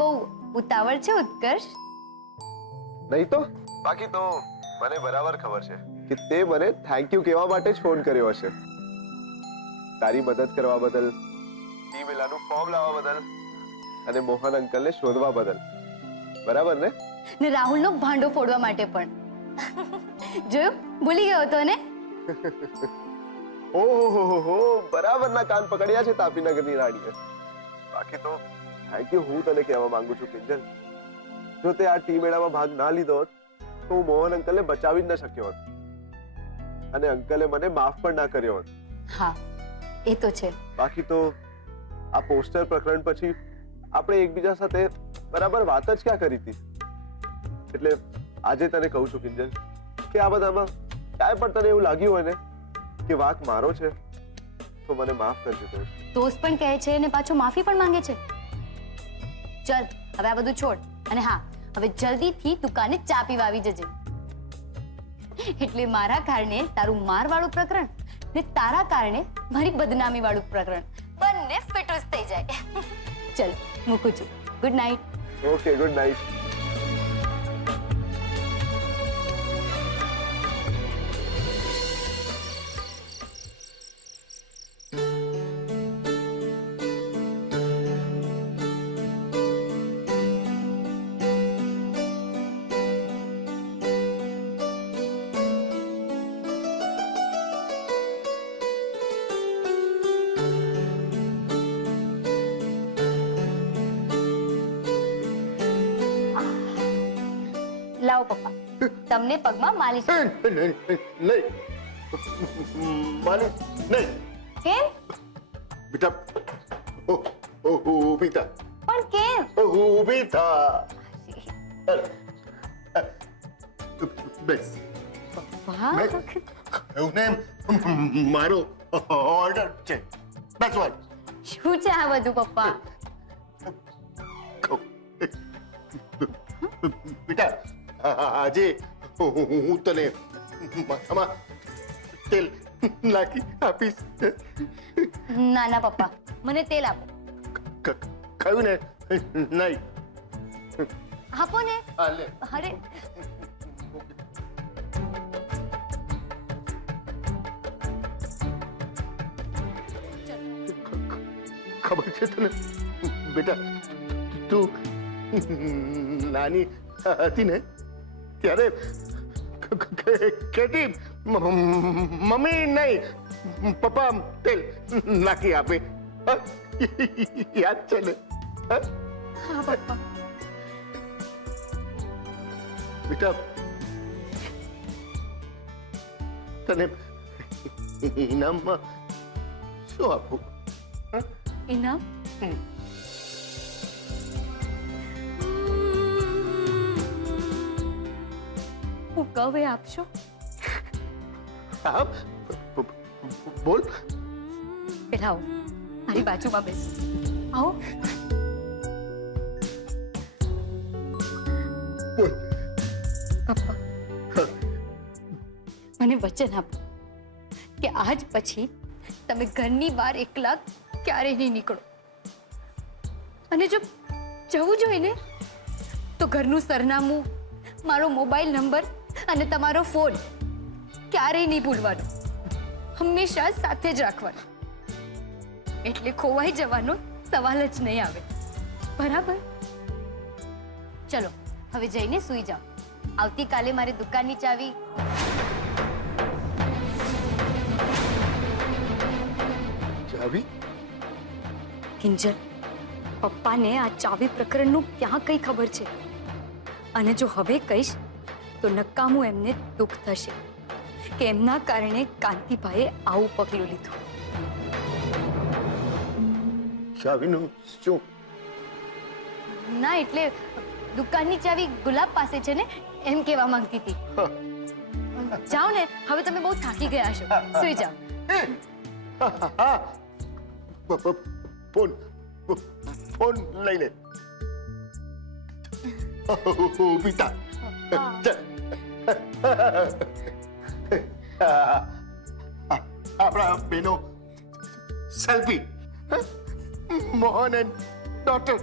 બહુ ઉતાવળ છે ઉત્કર્ષ? નહીં તો બાકી તો મને બરાબર ખબર છે કે તે મને થેન્ક યુ કહેવા માટે જ ફોન કર્યો હશે. તારી મદદ કરવા બદલ, ટી વિલાનું ફોર્મ લાવવા બદલ અને મોહન અંકલને શોધવા બદલ. બરાબર ને? ને રાહુલનો ભાંડો ફોડવા માટે પણ. જોયું, ભૂલી ગયો હતો ને? ઓહો, બરાબરના કાન પકડ્યા છે તાપીનગરની રાણીએ. બાકી તો થેન્ક યુ હું તને કહેવા માંગુ છું કિંજલ. જો તે આ ટી મેળામાં ભાગ ના લીધો હોત તો હું મોહન અંકલને બચાવી જ ન શક્યો હોત અને અંકલે મને માફ પણ ના કર્યો હોત. હા, એ તો છે. બાકી તો આ પોસ્ટર પ્રકરણ પછી આપણે એકબીજા સાથે બરાબર વાત જ ક્યાં કરી હતી. એટલે આજે તને કહું છું કિંજલ કે આ બધામાં કાંઈ પણ તને એવું લાગ્યું હોય ને કે વાંક મારો છે તો મને માફ કરજો. દોસ્ત પણ કહે છે અને પાછો માફી પણ માંગે છે. ચલ હવે આ બધું છોડ અને હા, હવે જલ્દીથી દુકાને ચા પીવા આવી જજે. એટલે મારા કારણે તારું માર વાળું પ્રકરણ ને તારા કારણે મારી બદનામી વાળું પ્રકરણ બંને ફિટુસ થઈ જાય. ચલ મૂકું છું. Good night. Okay, good night. લાવો પપ્પા, તમને પગમાં માલિશ. નહીં માલિશ નહીં. કેમ? બેટા ઊભી થા. પણ કેમ? ઊભી થા. બેસ. વાહ, એવું ને મારો ઓર્ડર છે. બેસવાનું. શું છે આ બધું પપ્પા? બેટા આજે હું તને માથામાં તેલ નાખી આપીશ. ના ના પપ્પા, મને તેલ આપો. કહ્યું ને નહીં. આપો ને. લે. અરે ખબર છે તને બેટા, તું નાની હતી ને ત્યારે કેતી મમ્મી નહીં પપ્પા તેલ નાખી આપે. યાદ છે ને? હા પપ્પા. બેટા તને ઇનામમાં શું આપું? ઇનામ? હું કહું એ આપશો? હા, બોલ. પેલા આવો, મારી બાજુમાં બેસો. આવો. બોલ. પપ્પા, મને વચન આપો કે આજ પછી તમે ઘરની બહાર એકલા ક્યારેય નહીં નીકળો. અને જો જવું જોઈએ ને તો ઘરનું સરનામું, મારો મોબાઈલ નંબર અને તમારો ફોન ક્યારેય નહીં ભૂલવાનો. હંમેશા સાથે જ રાખવાનો. એટલે ખોવાઈ જવાનો સવાલ જ નહીં આવે. બરાબર? ચલો હવે જઈને સૂઈ જાઓ. આવતીકાલે મારી દુકાનની ચાવી ચાવી? કિંજલ, પપ્પાને આ ચાવી પ્રકરણનું ક્યાં કઈ ખબર છે અને જો હવે કહીશ તો નકામું એમને દુઃખ થશે કે એમના કારણે કાંતિભાઈએ આવું પગલું લીધું. ચાવીનું શું? ના એટલે દુકાનની ચાવી ગુલાબ પાસે છે ને, એમ કહેવા માંગતી હતી. જાઓ ને, હવે તમે બહુ થાકી ગયા છો. સૂઈ જાઓ. ફોન લઈ લે. પિતા આપણા બેનો સેલ્ફી, મોહન એન્ડ ડોટર.